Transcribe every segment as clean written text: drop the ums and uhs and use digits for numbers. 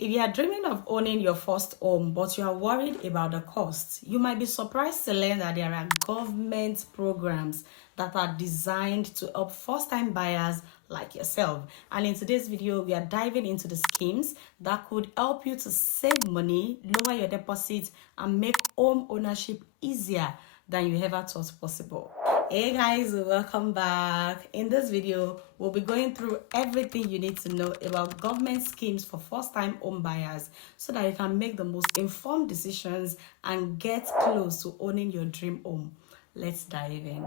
If you are dreaming of owning your first home but you are worried about the cost, you might be surprised to learn that there are government programs that are designed to help first-time buyers like yourself. And in today's video, we are diving into the schemes that could help you to save money, lower your deposits, and make home ownership easier than you ever thought possible. Hey guys, welcome back. In this video, we'll be going through everything you need to know about government schemes for first-time home buyers so that you can make the most informed decisions and get close to owning your dream home. Let's dive in.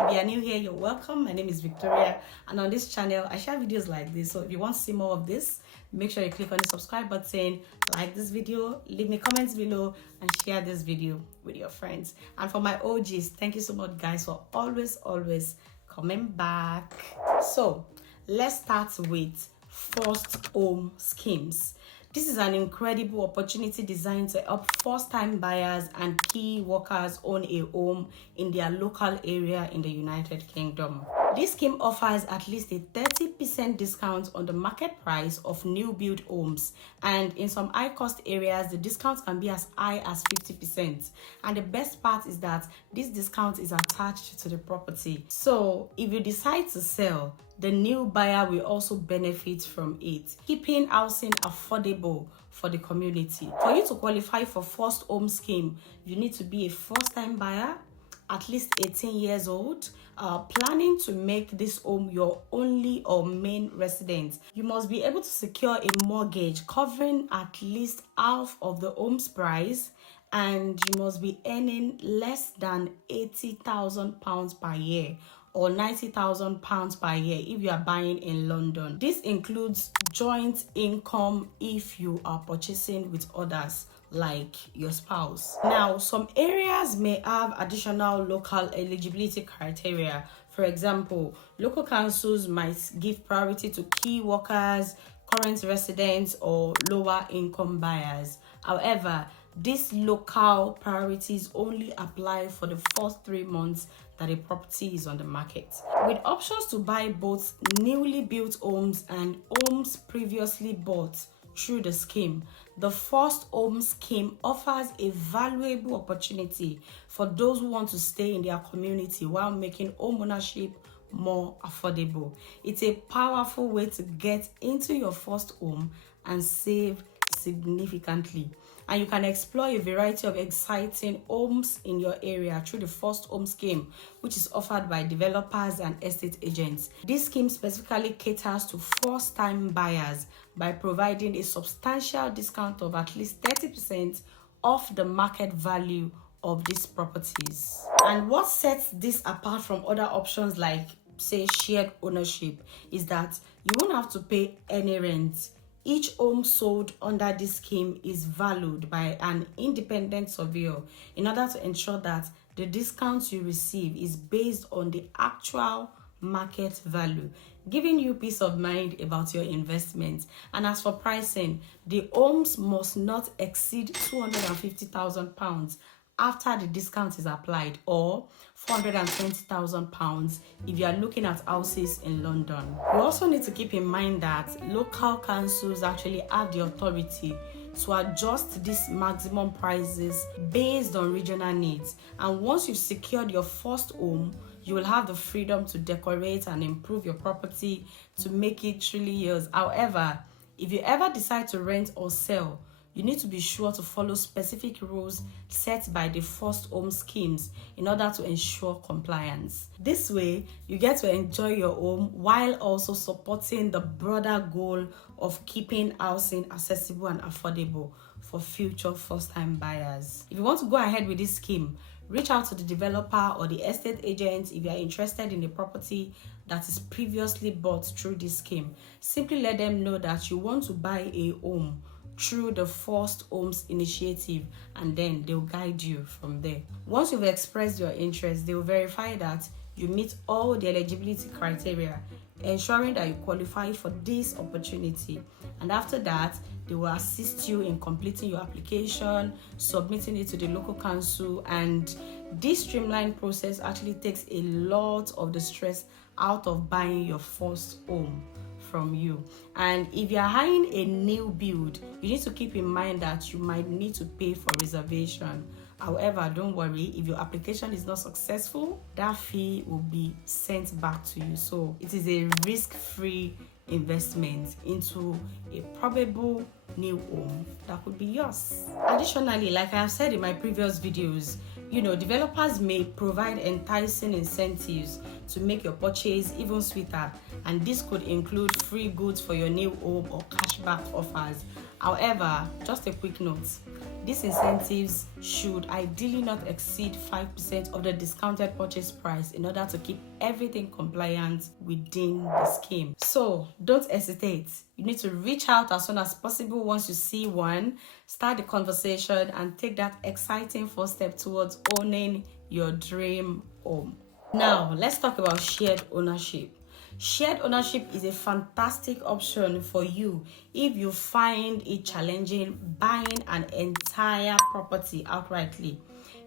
If you are new here, you're welcome. My name is Victoria, and on this channel I share videos like this. So if you want to see more of this, make sure you click on the subscribe button, like this video, leave me comments below, and share this video with your friends. And for my OGs, thank you so much guys for always coming back. So let's start with first home schemes. This is an incredible opportunity designed to help first-time buyers and key workers own a home in their local area in the United Kingdom. This scheme offers at least a 30% discount on the market price of new build homes, and in some high-cost areas, the discount can be as high as 50%. And the best part is that this discount is attached to the property. So if you decide to sell, the new buyer will also benefit from it, keeping housing affordable for the community. For you to qualify for first home scheme, you need to be a first-time buyer, at least 18 years old, planning to make this home your only or main residence. You must be able to secure a mortgage covering at least half of the home's price, and you must be earning less than £80,000 per year or £90,000 per year if you are buying in London. This includes joint income if you are purchasing with others like your spouse. Now, some areas may have additional local eligibility criteria. For example, local councils might give priority to key workers, current residents, or lower income buyers. However, these local priorities only apply for the first 3 months that a property is on the market. With options to buy both newly built homes and homes previously bought through the scheme, the first home scheme offers a valuable opportunity for those who want to stay in their community while making home ownership more affordable. It's a powerful way to get into your first home and save significantly. And you can explore a variety of exciting homes in your area through the first home scheme, which is offered by developers and estate agents. This scheme specifically caters to first-time buyers by providing a substantial discount of at least 30% off the market value of these properties. And what sets this apart from other options like, say, shared ownership is that you won't have to pay any rent. Each home sold under this scheme is valued by an independent surveyor in order to ensure that the discount you receive is based on the actual market value, giving you peace of mind about your investment. And as for pricing, the homes must not exceed £250,000 after the discount is applied, or £420,000 if you are looking at houses in London. You also need to keep in mind that local councils actually have the authority to adjust these maximum prices based on regional needs. And once you've secured your first home, you will have the freedom to decorate and improve your property to make it truly yours. However, if you ever decide to rent or sell, you need to be sure to follow specific rules set by the first home schemes in order to ensure compliance. This way, you get to enjoy your home while also supporting the broader goal of keeping housing accessible and affordable for future first-time buyers. If you want to go ahead with this scheme, reach out to the developer or the estate agent if you are interested in the property that is previously bought through this scheme. Simply let them know that you want to buy a home through the first homes initiative, and then they'll guide you from there. Once you've expressed your interest, they will verify that you meet all the eligibility criteria, ensuring that you qualify for this opportunity. And after that, they will assist you in completing your application, submitting it to the local council, and this streamlined process actually takes a lot of the stress out of buying your first home from you. And if you're hiring a new build, you need to keep in mind that you might need to pay for reservation. However, don't worry, if your application is not successful, that fee will be sent back to you. So it is a risk-free investment into a probable new home that could be yours. Additionally, like I have said in my previous videos, developers may provide enticing incentives to make your purchase even sweeter, and this could include free goods for your new home or cashback offers. However, just a quick note, these incentives should ideally not exceed 5% of the discounted purchase price in order to keep everything compliant within the scheme. So don't hesitate. You need to reach out as soon as possible once you see one, start the conversation, and take that exciting first step towards owning your dream home. Now, let's talk about shared ownership. Shared ownership is a fantastic option for you if you find it challenging buying an entire property outrightly.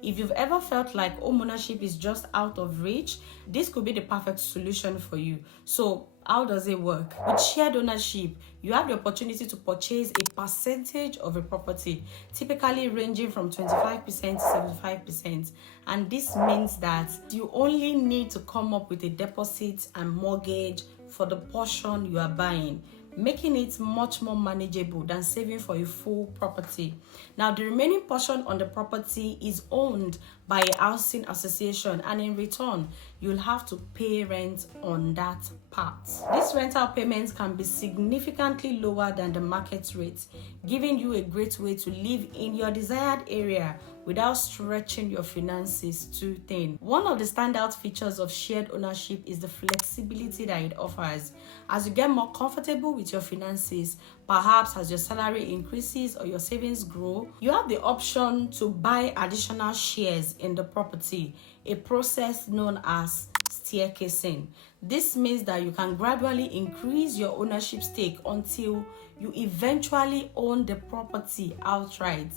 If you've ever felt like home ownership is just out of reach, this could be the perfect solution for you. So how does it work? With shared ownership, you have the opportunity to purchase a percentage of a property, typically ranging from 25% to 75%. And this means that you only need to come up with a deposit and mortgage for the portion you are buying, making it much more manageable than saving for a full property. Now, the remaining portion on the property is owned by a housing association, and in return, you'll have to pay rent on that part. These rental payments can be significantly lower than the market rate, giving you a great way to live in your desired area without stretching your finances too thin. One of the standout features of shared ownership is the flexibility that it offers. As you get more comfortable with your finances, perhaps as your salary increases or your savings grow, you have the option to buy additional shares in the property, a process known as staircasing. This means that you can gradually increase your ownership stake until you eventually own the property outright.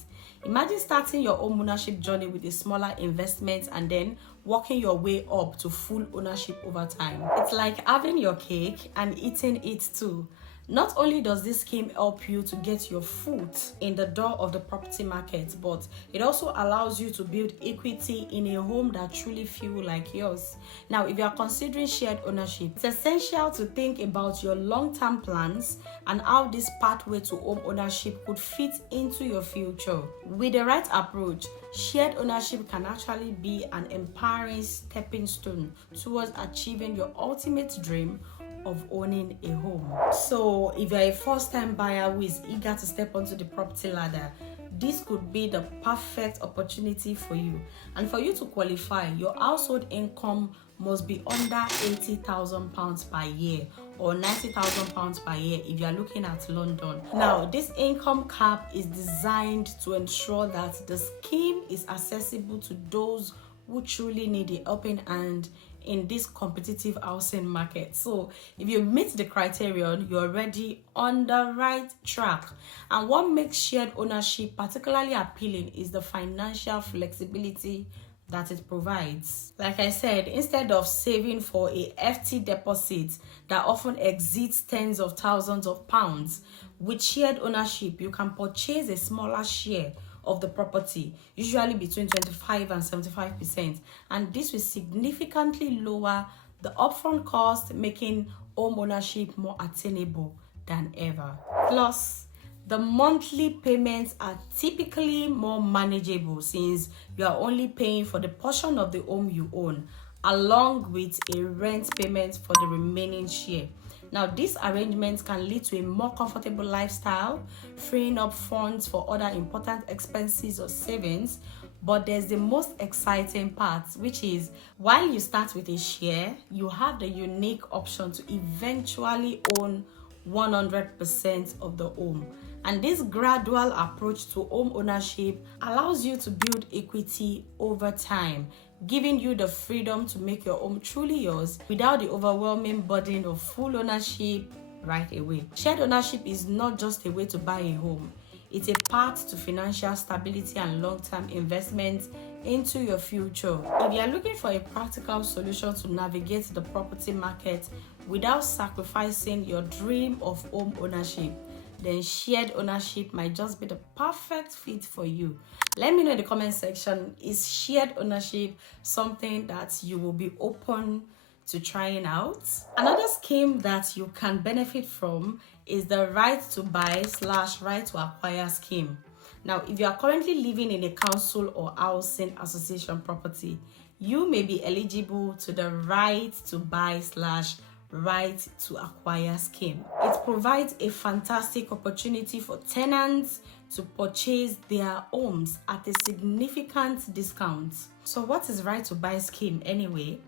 Imagine starting your home ownership journey with a smaller investment and then working your way up to full ownership over time. It's like having your cake and eating it too. Not only does this scheme help you to get your foot in the door of the property market, but it also allows you to build equity in a home that truly feels like yours. Now, if you are considering shared ownership, it's essential to think about your long-term plans and how this pathway to home ownership could fit into your future. With the right approach, shared ownership can actually be an empowering stepping stone towards achieving your ultimate dream of owning a home. So if you're a first-time buyer who is eager to step onto the property ladder, this could be the perfect opportunity for you. And for you to qualify, your household income must be under £80,000 per year or £90,000 per year if you are looking at London. Now, this income cap is designed to ensure that the scheme is accessible to those who truly need a helping hand in this competitive housing market. So if you meet the criterion, you're already on the right track. And what makes shared ownership particularly appealing is the financial flexibility that it provides. Like I said, instead of saving for a hefty deposit that often exceeds tens of thousands of pounds, with shared ownership, you can purchase a smaller share of the property, usually between 25 and 75%, and this will significantly lower the upfront cost, making home ownership more attainable than ever. Plus, the monthly payments are typically more manageable since you are only paying for the portion of the home you own, along with a rent payment for the remaining share. Now, these arrangements can lead to a more comfortable lifestyle, freeing up funds for other important expenses or savings. But there's the most exciting part, which is while you start with a share, you have the unique option to eventually own 100% of the home. And this gradual approach to home ownership allows you to build equity over time, giving you the freedom to make your home truly yours without the overwhelming burden of full ownership right away. Shared ownership is not just a way to buy a home. It's a path to financial stability and long-term investment into your future. If you are looking for a practical solution to navigate the property market without sacrificing your dream of home ownership, then shared ownership might just be the perfect fit for you. Let me know in the comment section, is shared ownership something that you will be open to trying out? Another scheme that you can benefit from is the right to buy / right to acquire scheme. Now, if you are currently living in a council or housing association property, you may be eligible to the right to buy / right to acquire scheme. It provides a fantastic opportunity for tenants to purchase their homes at a significant discount. So what is right to buy scheme anyway?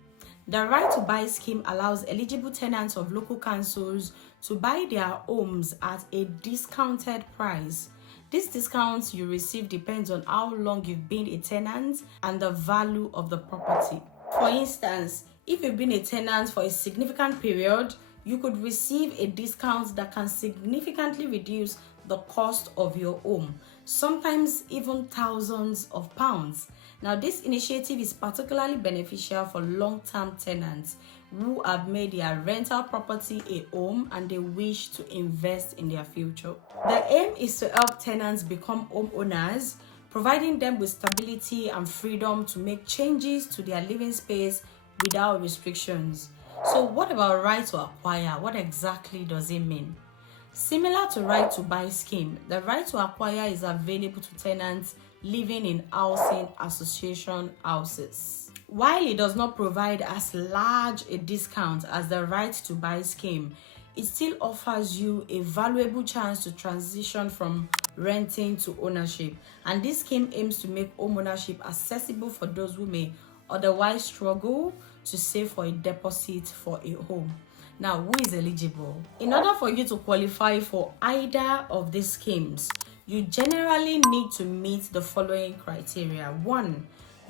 The right to buy scheme allows eligible tenants of local councils to buy their homes at a discounted price. This discount you receive depends on how long you've been a tenant and the value of the property. For instance, if you've been a tenant for a significant period, you could receive a discount that can significantly reduce the cost of your home, sometimes even thousands of pounds. Now, this initiative is particularly beneficial for long-term tenants who have made their rental property a home and they wish to invest in their future. The aim is to help tenants become homeowners, providing them with stability and freedom to make changes to their living space without restrictions. So what about right to acquire? What exactly does it mean? Similar to right to buy scheme, the right to acquire is available to tenants living in housing association houses. While it does not provide as large a discount as the right to buy scheme, it still offers you a valuable chance to transition from renting to ownership. And this scheme aims to make home ownership accessible for those who may otherwise struggle to save for a deposit for a home. Now, who is eligible? In order for you to qualify for either of these schemes, you generally need to meet the following criteria. 1,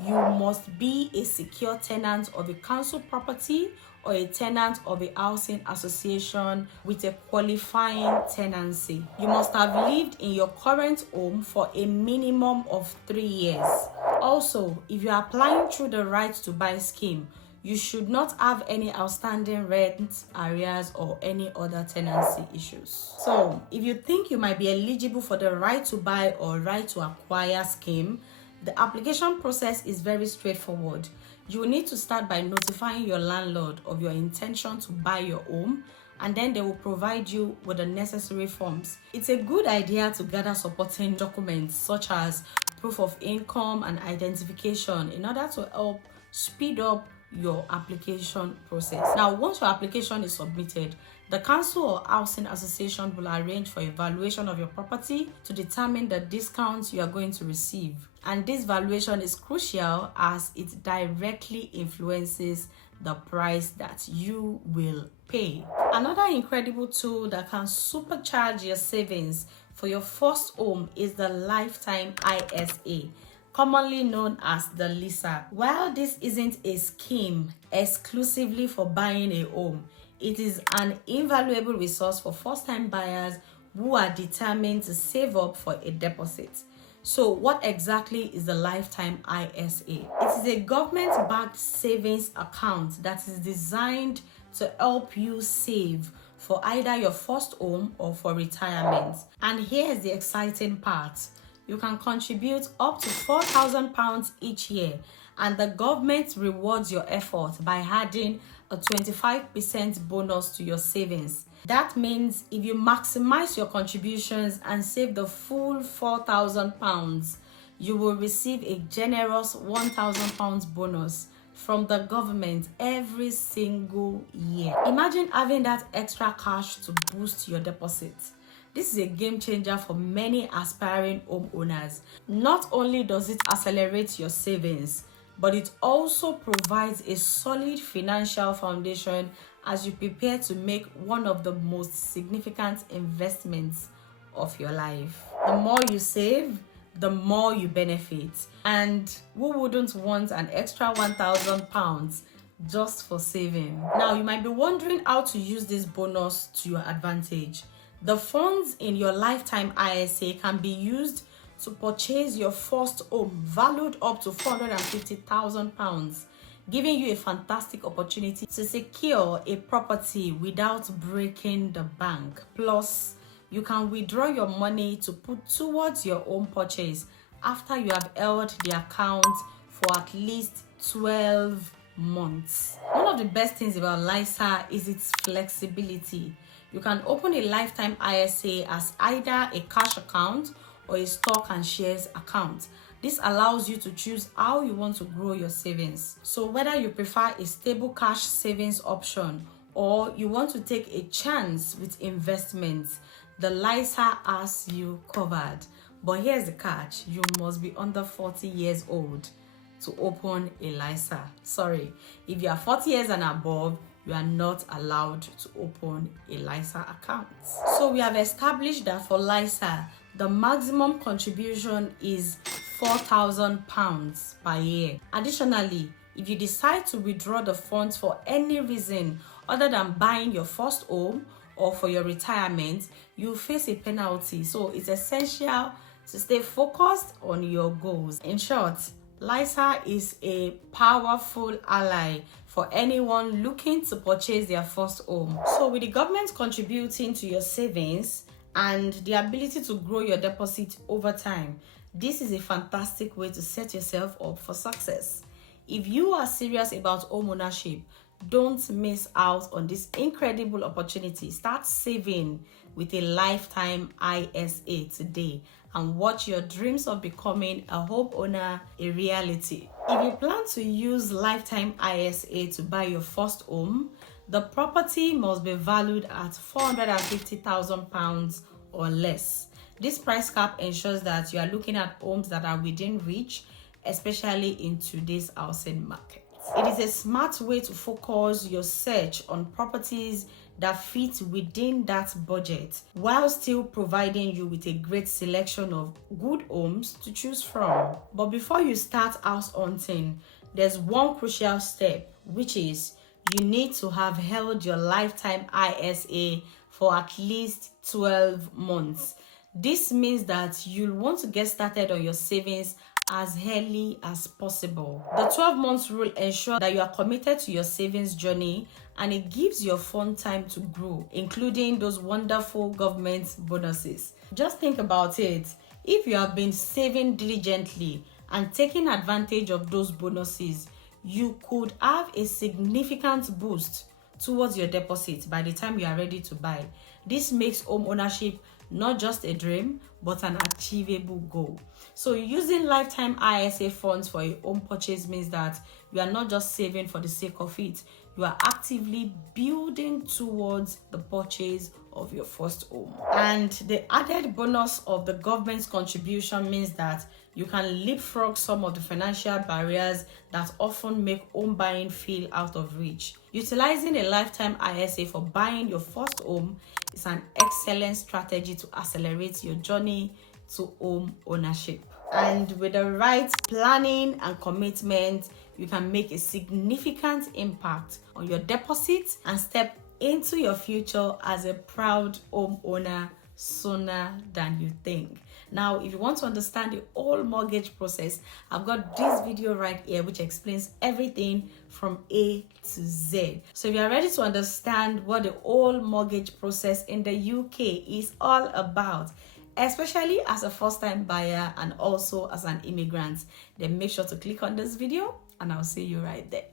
you must be a secure tenant of a council property or a tenant of a housing association with a qualifying tenancy. You must have lived in your current home for a minimum of 3 years. Also, if you are applying through the right to buy scheme, you should not have any outstanding rent arrears or any other tenancy issues. So, if you think you might be eligible for the right to buy or right to acquire scheme, the application process is very straightforward. You will need to start by notifying your landlord of your intention to buy your home, and then they will provide you with the necessary forms. It's a good idea to gather supporting documents such as proof of income and identification in order to help speed up your application process. Now, once your application is submitted, the council or housing association will arrange for a valuation of your property to determine the discounts you are going to receive. And this valuation is crucial as it directly influences the price that you will pay. Another incredible tool that can supercharge your savings for your first home is the Lifetime ISA, commonly known as the LISA. While this isn't a scheme exclusively for buying a home, it is an invaluable resource for first-time buyers who are determined to save up for a deposit. So what exactly is the Lifetime ISA? It is a government-backed savings account that is designed to help you save for either your first home or for retirement. And here's the exciting part. You can contribute up to £4,000 each year, and the government rewards your effort by adding a 25% bonus to your savings. That means if you maximize your contributions and save the full £4,000, you will receive a generous £1,000 bonus from the government every single year. Imagine having that extra cash to boost your deposit. This is a game changer for many aspiring homeowners. Not only does it accelerate your savings, but it also provides a solid financial foundation as you prepare to make one of the most significant investments of your life. The more you save, the more you benefit. And who wouldn't want an extra £1,000 just for saving? Now, you might be wondering how to use this bonus to your advantage. The funds in your Lifetime ISA can be used to purchase your first home valued up to £450,000, giving you a fantastic opportunity to secure a property without breaking the bank. Plus, you can withdraw your money to put towards your home purchase after you have held the account for at least 12 months. One of the best things about LISA is its flexibility. You can open a lifetime ISA as either a cash account or a stock and shares account. This allows you to choose how you want to grow your savings. So whether you prefer a stable cash savings option or you want to take a chance with investments, the LISA has you covered. But here's the catch: you must be under 40 years old to open a LISA. Sorry, if you are 40 years and above, you are not allowed to open a LISA account. So we have established that for LISA, the maximum contribution is £4,000 per year. Additionally, if you decide to withdraw the funds for any reason other than buying your first home or for your retirement, you face a penalty. So it's essential to stay focused on your goals. In short, LISA is a powerful ally for anyone looking to purchase their first home. So with the government contributing to your savings and the ability to grow your deposit over time, this is a fantastic way to set yourself up for success. If you are serious about home ownership, don't miss out on this incredible opportunity. Start saving with a lifetime ISA today and watch your dreams of becoming a homeowner a reality. If you plan to use lifetime ISA to buy your first home, the property must be valued at £450,000 or less. This price cap ensures that you are looking at homes that are within reach, especially in today's housing market. It is a smart way to focus your search on properties that fit within that budget while still providing you with a great selection of good homes to choose from. But before you start house hunting, there's one crucial step, which is you need to have held your lifetime ISA for at least 12 months. This means that you'll want to get started on your savings as early as possible. The 12 months rule ensures that you are committed to your savings journey, and it gives your fund time to grow, including those wonderful government bonuses. Just think about it. If you have been saving diligently and taking advantage of those bonuses, you could have a significant boost towards your deposit by the time you are ready to buy. This makes home ownership not just a dream, but an achievable goal. So using lifetime ISA funds for a home purchase means that you are not just saving for the sake of it, you are actively building towards the purchase of your first home. And the added bonus of the government's contribution means that you can leapfrog some of the financial barriers that often make home buying feel out of reach. Utilizing a lifetime ISA for buying your first home is an excellent strategy to accelerate your journey to home ownership. And with the right planning and commitment, you can make a significant impact on your deposit and step into your future as a proud homeowner sooner than you think. Now, if you want to understand the whole mortgage process, I've got this video right here which explains everything from A to Z. So if you're ready to understand what the whole mortgage process in the UK is all about, especially as a first-time buyer and also as an immigrant, then make sure to click on this video and I'll see you right there.